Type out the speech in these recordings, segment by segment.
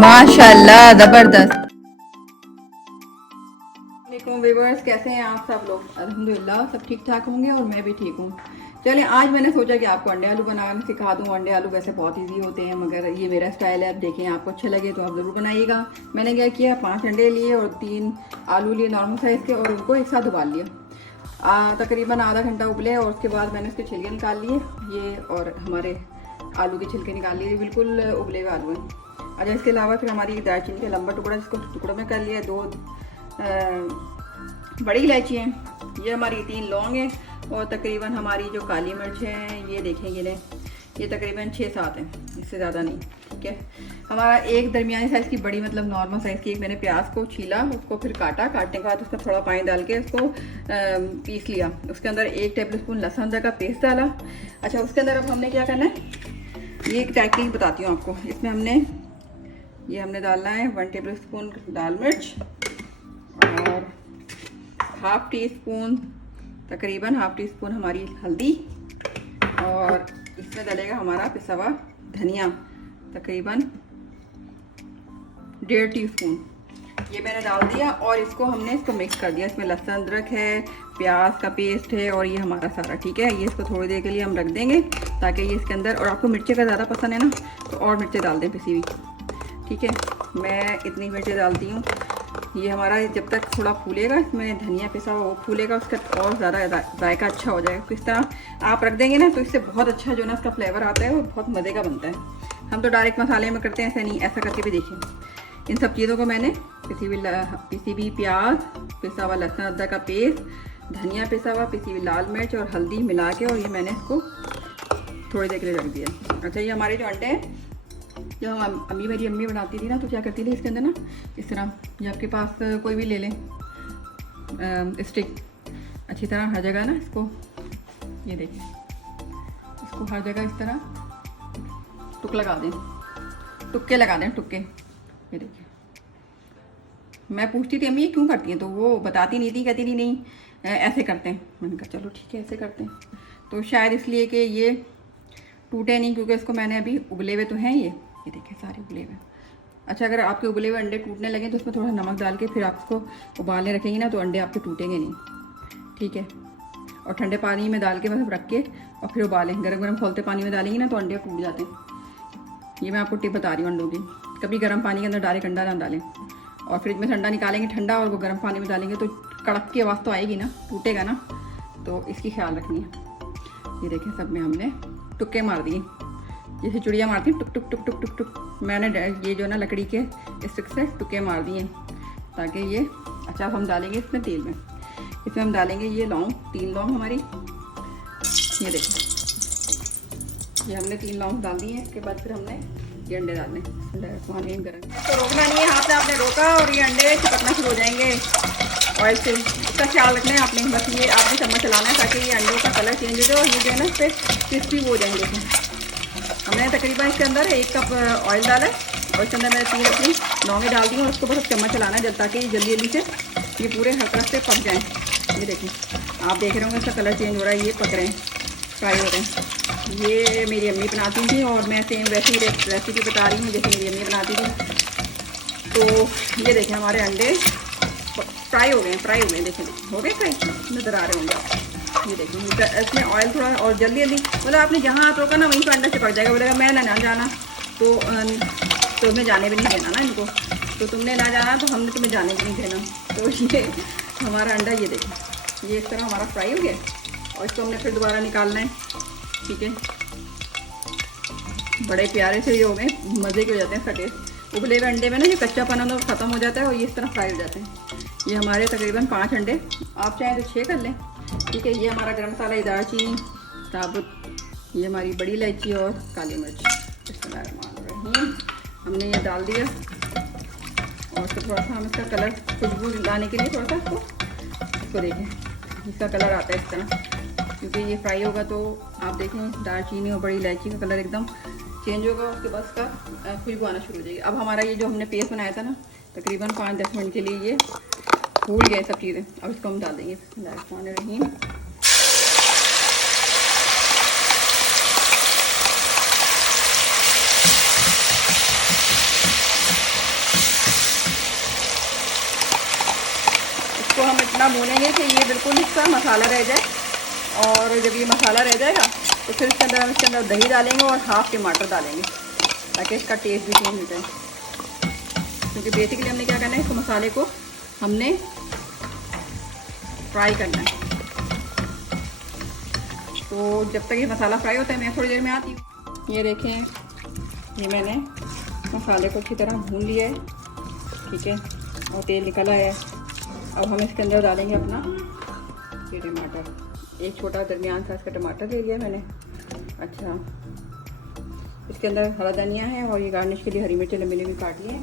माशाल्लाह जबरदस्त। व्यूवर्स, कैसे हैं आप सब लोग? अल्हम्दुलिल्लाह सब ठीक ठाक होंगे और मैं भी ठीक हूँ। चलिए, आज मैंने सोचा कि आपको अंडे आलू बनाना सिखा दूँ। अंडे आलू वैसे बहुत इजी होते हैं, मगर ये मेरा स्टाइल है। आप देखें, आपको अच्छे लगे तो आप ज़रूर बनाइएगा। मैंने क्या किया, 5 अंडे लिए और 3 आलू लिए नॉर्मल साइज़ के, और उनको एक साथ उबाल लिया। तकरीबन आधा घंटा उबले और उसके बाद मैंने उसके छिलके निकाल लिए ये, और हमारे आलू के छिलके निकाल लिए, बिल्कुल उबले हुए आलू हैं। अच्छा, इसके अलावा फिर हमारी दालचीनी का लंबा टुकड़ा, जिसको टुकड़ों में कर लिया, 2 बड़ी इलायची हैं, ये हमारी 3 लौंग हैं, और तकरीबन हमारी जो काली मिर्च है ये देखेंगे ने, ये तकरीबन 6-7 हैं, इससे ज़्यादा नहीं। ठीक है, हमारा एक दरमियानी साइज़ की बड़ी, मतलब नॉर्मल साइज़ की, एक मैंने प्याज को छीला, उसको फिर काटा, काटने के बाद उसमें थोड़ा पानी डाल के उसको पीस लिया। उसके अंदर 1 टेबलस्पून लहसुन अदरक का पेस्ट डाला। अच्छा, उसके अंदर अब हमने क्या करना है, ये एक टेक्निक बताती हूँ आपको। इसमें हमने डालना है 1 टेबलस्पून दाल मिर्च, और हाफ़ टी स्पून, तकरीबन हाफ़ टी स्पून हमारी हल्दी, और इसमें डलेगा हमारा पिसा हुआ धनिया, तकरीबन 1.5 टीस्पून। ये मैंने डाल दिया और इसको मिक्स कर दिया। इसमें लहसुन अदरक है, प्याज का पेस्ट है, और ये हमारा सारा, ठीक है। ये इसको थोड़ी देर के लिए हम रख देंगे ताकि ये इसके अंदर, और आपको मिर्ची का ज़्यादा पसंद है ना तो और मिर्चें डाल दें पिसी हुई, ठीक है। मैं इतनी मिर्चें डालती हूँ। ये हमारा जब तक थोड़ा फूलेगा, इसमें धनिया पिसा हुआ वो फूलेगा, उसका और ज़्यादा जायका अच्छा हो जाएगा। तो इस तरह आप रख देंगे ना तो इससे बहुत अच्छा जो ना इसका फ्लेवर आता है, वो बहुत मज़े का बनता है। हम तो डायरेक्ट मसाले में करते हैं, ऐसा नहीं, ऐसा करके भी देखिए। इन सब चीज़ों को मैंने पिसी हुई प्याज, पिसा हुआ लहसुन अदरक का पेस्ट, धनिया पिसा हुआ, पिसी हुई लाल मिर्च और हल्दी मिला के, और ये मैंने इसको थोड़ी देर के लिए रख दिया। अच्छा, ये हमारे जो अंडे हैं, जब मेरी अम्मी बनाती थी ना तो क्या करती थी, इसके अंदर ना इस तरह, ये आपके पास कोई भी ले लें स्टिक, अच्छी तरह हर जगह ना इसको, ये देखिए, इसको हर जगह इस तरह टुक लगा दें, टुक्के लगा दें, टुक्के। ये देखिए, मैं पूछती थी अम्मी ये क्यों करती हैं, तो वो बताती नहीं थी, कहती थी नहीं ऐसे करते हैं। मैंने कहा चलो ठीक है, ऐसे करते हैं। तो शायद इसलिए कि ये टूटे नहीं, क्योंकि इसको मैंने अभी उबले हुए तो हैं ये देखिए सारे उबले हुए। अच्छा, अगर आपके उबले हुए अंडे टूटने लगे तो उसमें थोड़ा नमक डाल के फिर आप उसको उबालने रखेंगे ना तो अंडे आपके टूटेंगे नहीं, ठीक है। और ठंडे पानी में डाल के बस रख के और फिर उबालें। गरम गरम खोलते पानी में डालेंगे ना तो अंडे टूट जाते हैं। ये मैं आपको टिप बता रही हूँ अंडों की। कभी गर्म पानी के अंदर डायरेक्ट अंडा ना डालें, और फ्रिज में ठंडा निकालेंगे ठंडा, और वो गर्म पानी में डालेंगे तो कड़क की आवाज़ तो आएगी ना, टूटेगा ना, तो इसकी ख्याल रखनी है। ये देखें, सब में हमने टुक्के मार दिए, जैसे चिड़िया मारती हैं टुक टुक टुक टुक टुक टुक। मैंने ये जो ना लकड़ी के स्टिक से टुक्के मार दिए ताकि ये, अच्छा अब हम डालेंगे इसमें तेल में, इसमें हम डालेंगे ये लौंग, 3 लौंग हमारी, ये देखिए, ये हमने 3 लौंग डाल दिए हैं। इसके बाद फिर हमने ये अंडे डालने, पानी गर्म तो रोकना नहीं है, हाथ से आपने रोका और ये अंडे चिपकना शुरू हो जाएंगे ऑयल से। इसका ख्याल रखना है आपने, बस ये आपने चम्मच चलाना है ताकि ये अंडों का कलर चेंज हो जाए और ये जो है ना इस पर क्रिस्पी हो जाएंगे। हमने तकरीबन इसके अंदर 1 कप ऑयल डाला है, और इसके अंदर मैंने 3 अपनी लौंगे डाल दी हैं, और उसको बस चम्मच चलाना है ताकि ये जल्दी जल्दी से ये पूरे हर तरफ से पक जाएँ। ये देखिए, आप देख रहे होंगे इसका कलर चेंज हो रहा है, ये पक रहे हैं, फ्राई हो रहे हैं। ये मेरी अम्मी बनाती थी और मैं सेम वैसी रेसिपी बता रही हूँ जैसे मेरी अम्मी बनाती थी। तो ये देखें, हमारे अंडे फ्राई हो गए हैं, देखें हो गए फ्राई, नज़र आ रहे होंगे आप। ये देखिए, इसमें ऑयल थोड़ा और जल्दी मतलब आपने जहाँ हाथ रोका ना वहीं पर अंडा चिपक जाएगा। बोलेगा मैं ना जाना, तो तुम्हें जाने भी नहीं देना ना इनको, तो तुमने ना जाना तो हमने तुम्हें जाने भी नहीं देना। तो ये हमारा अंडा, ये देखिए, ये इस तरह हमारा फ्राई हो गया, और इसको हमने फिर दोबारा निकालना है, ठीक है। बड़े प्यारे से ये हो गए, मज़े के हो जाते हैं इसका टेस्ट। उबले हुए अंडे में ना ये कच्चापन तो ख़त्म हो जाता है, और ये इस तरह फ्राई हो जाते हैं। ये हमारे तकरीबन 5 अंडे, आप चाहें तो 6 कर लें, ठीक है। ये हमारा गरम मसाला, दालचीनी साबुत, ये हमारी बड़ी इलायची और काली मिर्च, बिस्मिल्लाहिर्रहमानिर्रहीम, हमने ये डाल दिया। और उसको थोड़ा सा हम इसका कलर, खुशबू लाने के लिए थोड़ा सा इसको देखें, इसका कलर आता है इस तरह, क्योंकि ये फ्राई होगा तो आप देखें दालचीनी और बड़ी इलायची का कलर एकदम चेंज होगा, उसके बाद इसका खुशबू आना शुरू हो जाएगी। अब हमारा ये जो हमने पेस्ट बनाया था ना, तकरीबन 5-10 मिनट के लिए ये फूल गए सब चीज़ें। अब इसको हम डाल देंगे, बिस्मिल्लाहिर्रहमानिर्रहीम। भूनेंगे कि ये बिल्कुल इसका मसाला रह जाए। और जब ये मसाला रह जाएगा तो फिर इसके अंदर हम इसके अंदर दही डालेंगे और हाफ टमाटर डालेंगे ताकि इसका टेस्ट भी चेंज हो जाए। क्योंकि बेसिकली हमने क्या करना है, इसको मसाले को हमने फ्राई करना है। तो जब तक ये मसाला फ्राई होता है मैं थोड़ी देर में आती हूँ। ये देखें, ये मैंने मसाले को अच्छी तरह भून लिया है, ठीक है, और तेल निकला है। अब हम इसके अंदर डालेंगे अपना ये टमाटर। एक छोटा दरमियान साइज का टमाटर ले लिया मैंने। अच्छा, इसके अंदर हरा धनिया है और ये गार्निश के लिए हरी मिर्च लंबी लंबी काट ली है।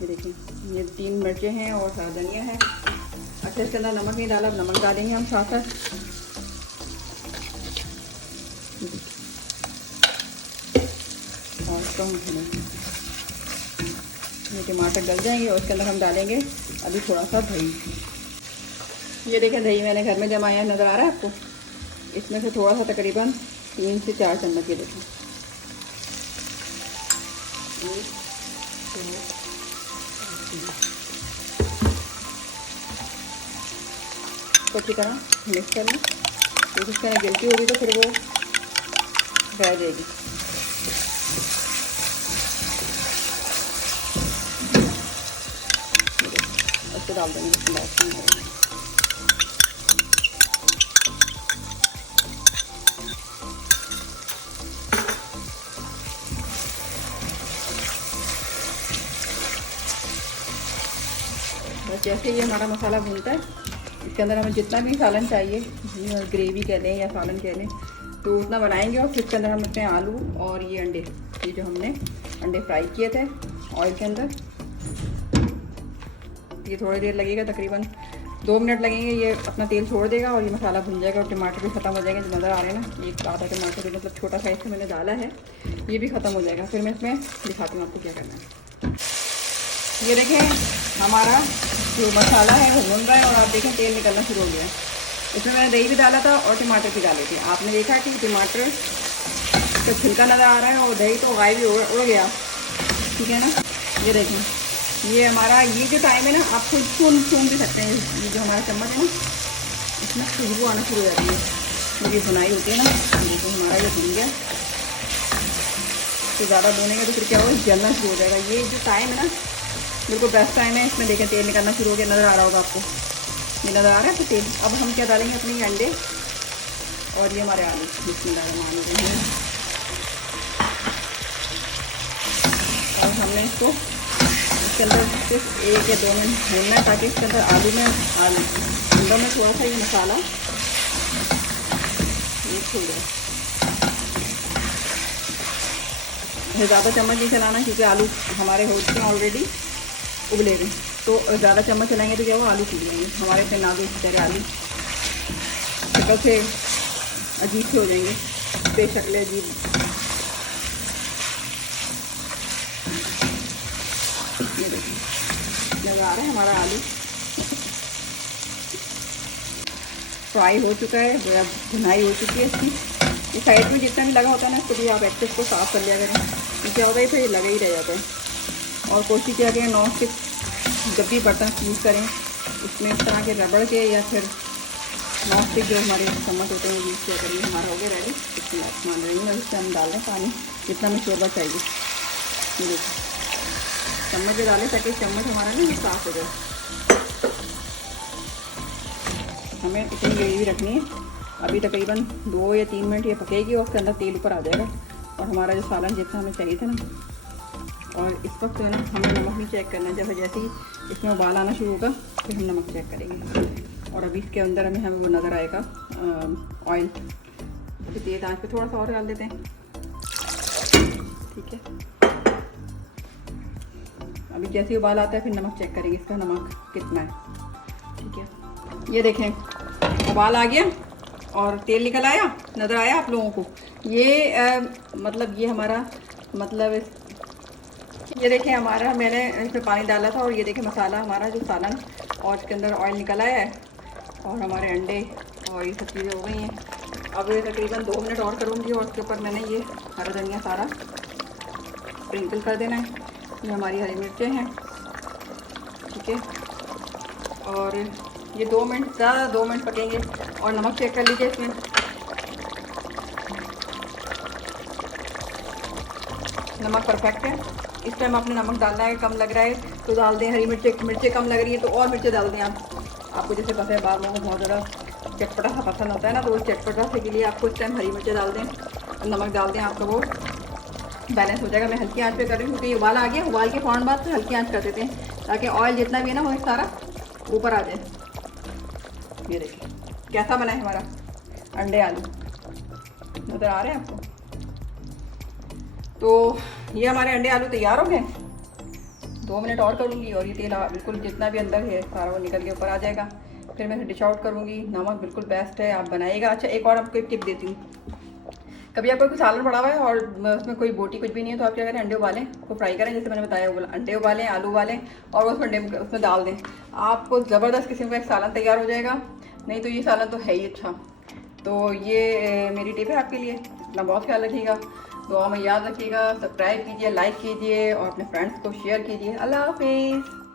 ये देखिए, ये 3 मिर्चें हैं और हरा धनिया है। अच्छा, इसके अंदर नमक नहीं डाला, अब नमक डालेंगे हम साथ साथ। और इसको हम ये टमाटर गल जाएंगे और इसके अंदर हम डालेंगे अभी थोड़ा सा दही। ये देखें, दही मैंने घर में जमाया नज़र आ रहा है आपको। इसमें से थोड़ा सा तकरीबन 3 से 4 चम्मच। ये देखें, 1 2 3 अच्छी तरह मिक्स कर लें। तो इसके अंदर गिलती होगी तो फिर वो रह जाएगी। अच्छे डाल देंगे लास्ट में। बस जैसे ये हमारा मसाला भूनता है, इसके अंदर हमें जितना भी सालन चाहिए, ग्रेवी कह लें या सालन कह लें, तो उतना बनाएंगे। और फिर इसके अंदर हम अपने आलू और ये अंडे, ये जो हमने अंडे फ्राई किए थे ऑयल के अंदर, ये थोड़ी देर लगेगा, तकरीबन 2 मिनट लगेंगे। ये अपना तेल छोड़ देगा और ये मसाला भुन जाएगा और टमाटर भी ख़त्म हो जाएंगे। जो नज़र आ रहे हैं ना, ये आधा टमाटर जो मतलब छोटा साइज़ से मैंने डाला है, ये भी ख़त्म हो जाएगा। फिर मैं इसमें दिखाती हूँ आपको क्या करना है। ये देखें, हमारा जो मसाला है वो भुन रहा है और आप देखें तेल निकलना शुरू हो गया है। इसमें मैंने दही भी डाला था और टमाटर भी डाले थे। आपने देखा कि टमाटर का छिलका नज़र आ रहा है और दही तो गायब ही उड़ गया, ठीक है ना। ये देखें, ये हमारा ये जो टाइम है ना, आप खुद सून भी सकते हैं। ये जो हमारा चम्मच है ना, इसमें खुशबू आना शुरू हो जाती है जब ये बुनाई होती है ना। देखो हमारा ये भुन गया। तो ज़्यादा भुनेंगे तो फिर क्या होगा, जलना शुरू हो जाएगा। ये जो टाइम है ना, बिल्कुल बेस्ट टाइम है। इसमें देखें तेल निकलना शुरू हो गया, नज़र आ रहा होगा आपको, ये नज़र आ रहा है तो तेल। अब हम क्या डालेंगे, अपने अंडे और ये हमारे आलू। बिस्मिल्लाहिर्रहमानिर्रहीम। और हमने इसको इसके अंदर सिर्फ 1 या 2 मिनट भूनना है ताकि इसके अंदर अंडों में थोड़ा सा ये मसाला ये छू जाए। ज़्यादा चम्मच नहीं चलाना क्योंकि आलू हमारे हो चुके हैं ऑलरेडी उबले हुए। तो ज़्यादा चम्मच चलाएंगे तो क्या हुआ, आलू टूट जाएंगे हमारे से। नाजुक बेचारे आलू शक्ल से अजीब से हो जाएंगे, बेशक्ल अजीब। ये देखिए नज़र आ रहा है हमारा आलू फ्राई हो चुका है, भुनाई हो चुकी है इसकी। ये साइड में जितना भी लगा होता है ना, इसको भी आप एक्सेस को साफ़ कर लिया करें। तो क्या होता है, फिर ये लगा ही रह जाता है। और कोशिश किया करें नॉन स्टिक जब भी बर्तन यूज़ करें, उसमें इस तरह के रबड़ के या फिर नॉन स्टिक जो हमारे चम्मच होते हैं यूज़ किया करेंगे। हमारा हो गया रेडी। इसमें मान रही है, इससे हम डाल रहे हैं पानी जितना हमें शोरबा चाहिए। ये देखिए चम्मच भी डालें ताकि चम्मच हमारा ना साफ़ हो जाए। हमें इतनी ग्रेवी रखनी है। अभी तकरीबन 2 या 3 मिनट ये पकेगी और उसके अंदर तेल ऊपर आ जाएगा और हमारा जो सालन जितना हमें चाहिए था ना। और इस वक्त जो है ना, हमें नमक भी चेक करना है। जब जैसे ही इसमें उबाल आना शुरू होगा फिर हम नमक चेक करेंगे। और अभी इसके अंदर हमें वो नज़र आएगा ऑयल। तो तेज आंच पे थोड़ा सा और डाल देते हैं, ठीक है। अभी जैसे ही उबाल आता है फिर नमक चेक करेंगे, इसका नमक कितना है, ठीक है। ये देखें उबाल आ गया और तेल निकल आया, नज़र आया आप लोगों को। ये मतलब ये हमारा मतलब ये देखें हमारा, मैंने इसमें पानी डाला था और ये देखें मसाला हमारा जो सालन और इसके अंदर ऑयल निकल आया है और हमारे अंडे और ये सब चीज़ें हो गई हैं। अब ये तकरीबन 2 मिनट और करूँगी और उसके ऊपर मैंने ये हरा धनिया सारा स्प्रिंकल कर देना है। ये हमारी हरी मिर्चें हैं, ठीक है। और ये 2 मिनट, ज़्यादा 2 मिनट पकेंगे। और नमक चेक कर लीजिए इसमें, नमक परफेक्ट है। इस टाइम आपने नमक डालना है, कम लग रहा है तो डाल दें। हरी मिर्चें कम लग रही हैं तो और मिर्चें डाल दें आप। आपको जैसे पता है बाद में बहुत ज़्यादा चटपटा सा पसंद होता है ना, तो उस चटपटा से के लिए आपको इस टाइम हरी मिर्चें डाल दें, नमक डाल दें, आपका वो बैलेंस हो जाएगा। मैं हल्की आंच पे कर रही हूँ क्योंकि उबाल आ गया, उबाल के फ़ौरन बाद हल्की आंच कर देते हैं ताकि ऑयल जितना भी है ना वो सारा ऊपर आ जाए। ये देखिए कैसा बना है हमारा अंडे आलू, नज़र आ रहे हैं आपको? तो ये हमारे अंडे आलू तैयार हो गए। 2 मिनट और करूँगी और ये तेल बिल्कुल जितना भी अंदर है सारा वो निकल के ऊपर आ जाएगा। फिर मैं डिश आउट करूँगी। नमक बिल्कुल बेस्ट है, आप बनाइएगा। अच्छा एक और आपको एक टिप देती हूँ, कभी आपको कोई सालन पड़ा हुआ है और उसमें कोई बोटी कुछ भी नहीं है तो आप क्या करें, अंडे उबालें, उसको फ्राई करें जैसे मैंने बताया, अंडे उबालें, आलू उबालें और उसमें अंडे उसमें डाल दें, आपको ज़बरदस्त किस्म का एक सालन तैयार हो जाएगा। नहीं तो ये सालन तो है ही अच्छा। तो ये मेरी टिप है आपके लिए। अपना बहुत ख्याल रखिएगा, दुआ में याद रखिएगा, सब्सक्राइब कीजिए, लाइक कीजिए और अपने फ्रेंड्स को शेयर कीजिए। अल्लाह हाफिज़।